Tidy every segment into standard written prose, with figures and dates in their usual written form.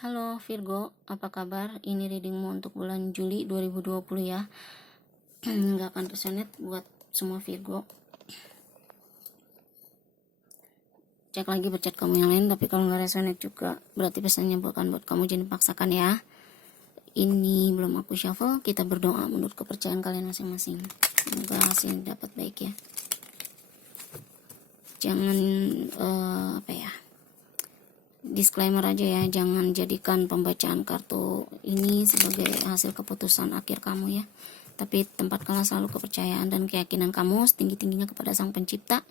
Halo Virgo, apa kabar? Ini readingmu untuk bulan Juli 2020 ya. Nggak akan resonate buat semua Virgo. Cek lagi berchat kamu yang lain, tapi kalau nggak resonate juga berarti pesannya bukan buat kamu, jangan dipaksakan ya. Ini belum aku shuffle, kita berdoa menurut kepercayaan kalian masing-masing. Semoga hasil dapat baik ya. Jangan disclaimer aja ya, jangan jadikan pembacaan kartu ini sebagai hasil keputusan akhir kamu ya, tapi tempatkanlah selalu kepercayaan dan keyakinan kamu setinggi-tingginya kepada Sang Pencipta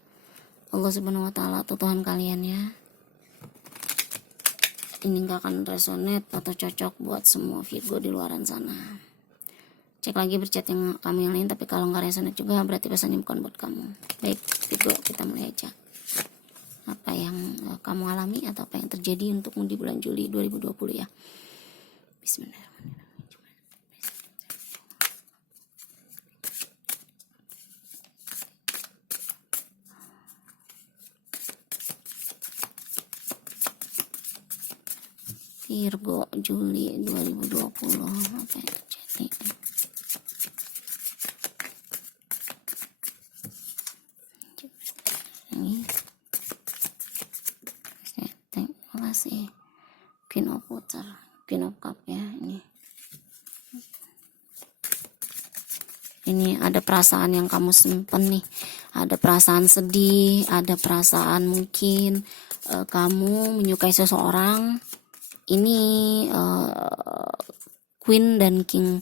Allah Subhanahu wa Ta'ala atau Tuhan kalian ya. Ini gak akan resonate atau cocok buat semua Virgo di luaran sana. Cek lagi berchat yang kamu yang lain, tapi kalau nggak resonate juga berarti pesannya bukan buat kamu. Baik Virgo, kita mulai aja. Apa yang kamu alami atau apa yang terjadi untukmu di bulan Juli 2020 ya. Bismillahirrahmanirrahim. Virgo Juli 2020, apa yang terjadi? Ini terima kasih. Queen of Water, Queen of Cup ya. Ini ada perasaan yang kamu simpen nih, ada perasaan sedih, ada perasaan mungkin kamu menyukai seseorang. Ini Queen dan King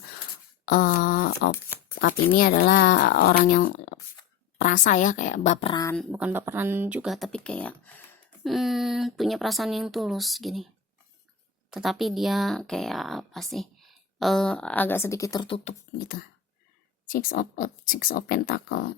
of Cup ini adalah orang yang perasa ya, kayak baperan, bukan baperan juga tapi kayak punya perasaan yang tulus gini, tetapi dia kayak apa sih, agak sedikit tertutup gitu. Six of Pentacle.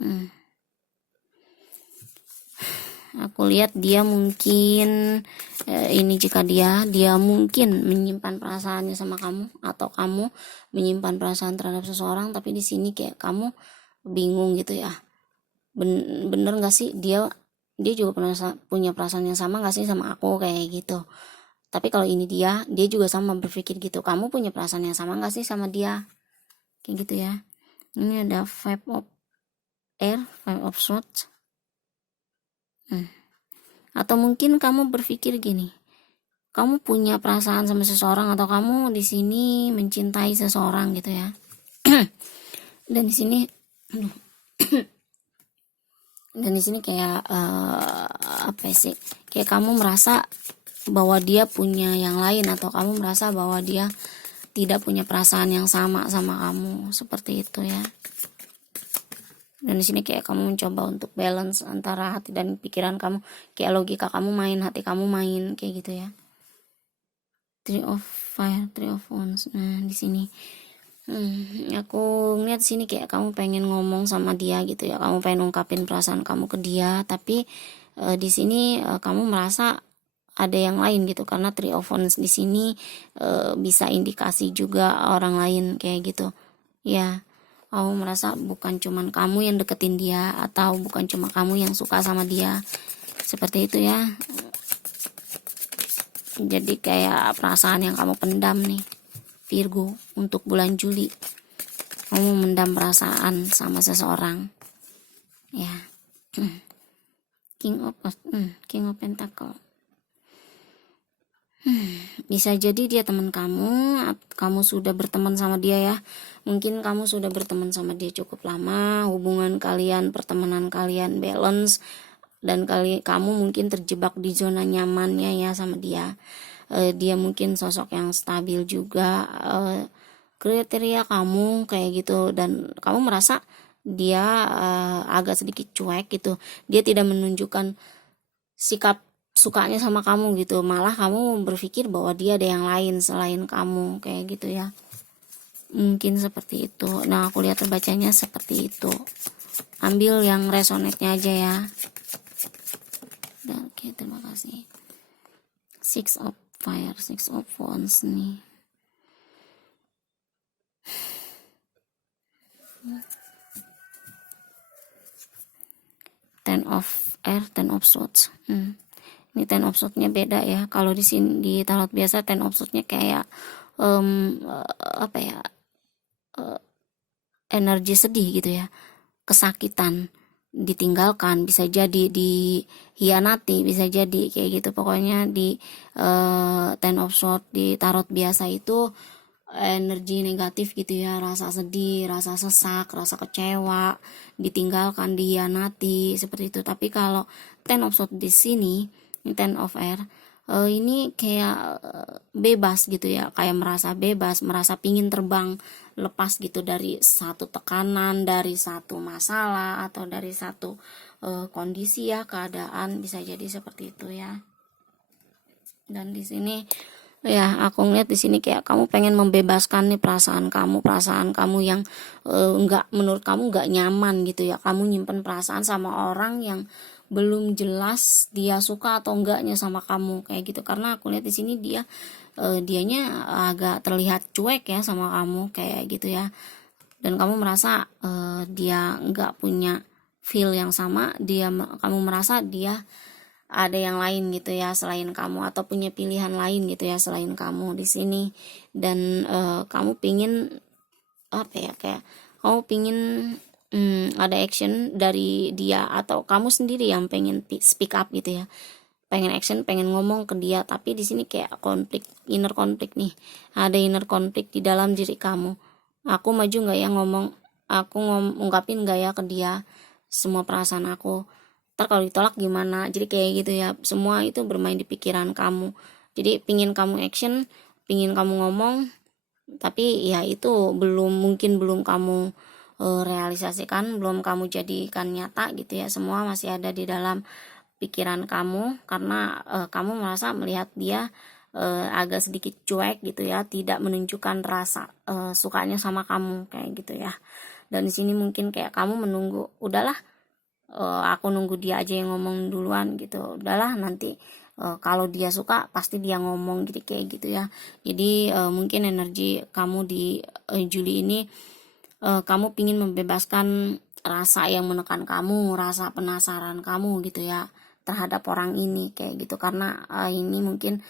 Aku lihat dia mungkin ini jika dia mungkin menyimpan perasaannya sama kamu, atau kamu menyimpan perasaan terhadap seseorang, tapi di sini kayak kamu bingung gitu ya. Bener nggak sih dia juga punya perasaan yang sama nggak sih sama aku, kayak gitu. Tapi kalau ini dia juga sama berpikir gitu. Kamu punya perasaan yang sama nggak sih sama dia, kayak gitu ya. Ini ada Five of Air, Five of Swords. Atau mungkin kamu berpikir gini, kamu punya perasaan sama seseorang, atau kamu di sini mencintai seseorang gitu ya. Dan di sini dan di sini kayak apa sih, kayak kamu merasa bahwa dia punya yang lain, atau kamu merasa bahwa dia tidak punya perasaan yang sama kamu, seperti itu ya. Dan di sini kayak kamu mencoba untuk balance antara hati dan pikiran kamu, kayak logika kamu main, hati kamu main, kayak gitu ya. Three of Fire, Three of Wands. Nah di sini aku ngeliat sini kayak kamu pengen ngomong sama dia gitu ya, kamu pengen ungkapin perasaan kamu ke dia, tapi di sini kamu merasa ada yang lain gitu, karena Three of Wands di sini bisa indikasi juga orang lain kayak gitu ya. Kamu merasa bukan cuman kamu yang deketin dia, atau bukan cuma kamu yang suka sama dia, seperti itu ya. Jadi kayak perasaan yang kamu pendam nih Virgo untuk bulan Juli, kamu mendam perasaan sama seseorang ya. King of Pentacle. Bisa jadi dia teman kamu, kamu sudah berteman sama dia ya. Mungkin kamu sudah berteman sama dia cukup lama, hubungan kalian, pertemanan kalian balance, dan kamu mungkin terjebak di zona nyamannya ya sama dia. Dia mungkin sosok yang stabil juga, kriteria kamu kayak gitu, dan kamu merasa dia agak sedikit cuek gitu. Dia tidak menunjukkan sikap sukanya sama kamu gitu, malah kamu berpikir bahwa dia ada yang lain selain kamu, kayak gitu ya. Mungkin seperti itu. Nah aku lihat bacanya seperti itu. Ambil yang resonate-nya aja ya. Oke, terima kasih. Six of Fire, Six of Wands nih. Ten of Air, Ten of Swords. Ini ten of sword-nya beda ya. Kalau di sini di tarot biasa ten of sword-nya kayak apa ya, energi sedih gitu ya, kesakitan, ditinggalkan, bisa jadi dihianati, bisa jadi kayak gitu. Pokoknya di ten of sword di tarot biasa itu energi negatif gitu ya, rasa sedih, rasa sesak, rasa kecewa, ditinggalkan, dihianati, seperti itu. Tapi kalau ten of sword di sini, ten of air, ini kayak bebas gitu ya, kayak merasa bebas, merasa pingin terbang lepas gitu dari satu tekanan, dari satu masalah, atau dari satu kondisi ya, keadaan, bisa jadi seperti itu ya. Dan di sini ya aku ngeliat di sini kayak kamu pengen membebaskan nih perasaan kamu yang menurut kamu nggak nyaman gitu ya. Kamu nyimpen perasaan sama orang yang belum jelas dia suka atau enggaknya sama kamu kayak gitu. Karena aku lihat di sini dianya agak terlihat cuek ya sama kamu kayak gitu ya. Dan kamu merasa dia nggak punya feel yang sama, kamu merasa dia ada yang lain gitu ya selain kamu, atau punya pilihan lain gitu ya selain kamu di sini. Dan kamu pingin apa ya, kayak kamu pingin ada action dari dia, atau kamu sendiri yang pengen speak up gitu ya, pengen action, pengen ngomong ke dia. Tapi di sini kayak inner konflik nih, ada inner konflik di dalam diri kamu. Aku maju nggak ya ngomong, aku ngungkapin nggak ya ke dia semua perasaan aku, ntar kalau ditolak gimana. Jadi kayak gitu ya, semua itu bermain di pikiran kamu. Jadi pingin kamu action, pingin kamu ngomong, tapi ya itu belum kamu realisasikan, belum kamu jadikan nyata gitu ya. Semua masih ada di dalam pikiran kamu, karena kamu merasa melihat dia agak sedikit cuek gitu ya, tidak menunjukkan rasa sukanya sama kamu kayak gitu ya. Dan di sini mungkin kayak kamu menunggu, udahlah aku nunggu dia aja yang ngomong duluan gitu, udahlah nanti kalau dia suka pasti dia ngomong gitu kayak gitu ya. Jadi mungkin energi kamu di Juli ini, kamu pingin membebaskan rasa yang menekan kamu, rasa penasaran kamu gitu ya terhadap orang ini kayak gitu. Karena ini mungkin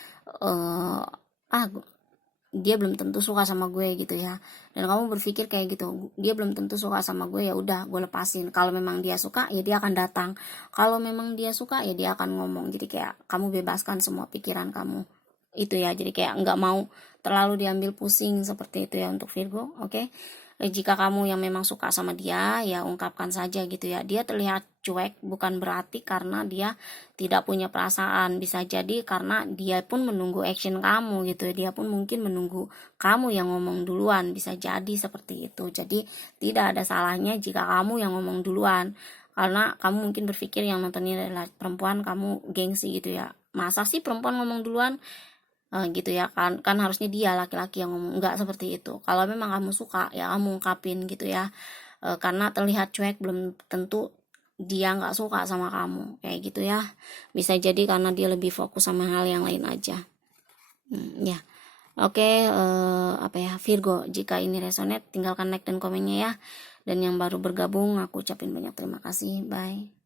dia belum tentu suka sama gue gitu ya, dan kamu berpikir kayak gitu, dia belum tentu suka sama gue, ya udah gue lepasin. Kalau memang dia suka ya dia akan datang, kalau memang dia suka ya dia akan ngomong. Jadi kayak kamu bebaskan semua pikiran kamu itu ya. Jadi kayak nggak mau terlalu diambil pusing seperti itu ya untuk Virgo. Oke. Jika kamu yang memang suka sama dia, ya ungkapkan saja gitu ya. Dia terlihat cuek bukan berarti karena dia tidak punya perasaan, bisa jadi karena dia pun menunggu action kamu gitu. Dia pun mungkin menunggu kamu yang ngomong duluan, bisa jadi seperti itu. Jadi tidak ada salahnya jika kamu yang ngomong duluan, karena kamu mungkin berpikir yang nonton ini adalah perempuan, kamu gengsi gitu ya, masa sih perempuan ngomong duluan gitu ya. Kan harusnya dia laki-laki yang ngomong. Enggak seperti itu. Kalau memang kamu suka ya kamu ungkapin gitu ya. Karena terlihat cuek belum tentu dia nggak suka sama kamu kayak gitu ya. Bisa jadi karena dia lebih fokus sama hal yang lain aja. Ya. Oke, apa ya, Virgo, jika ini resonate tinggalkan like dan komennya ya. Dan yang baru bergabung aku ucapin banyak terima kasih. Bye.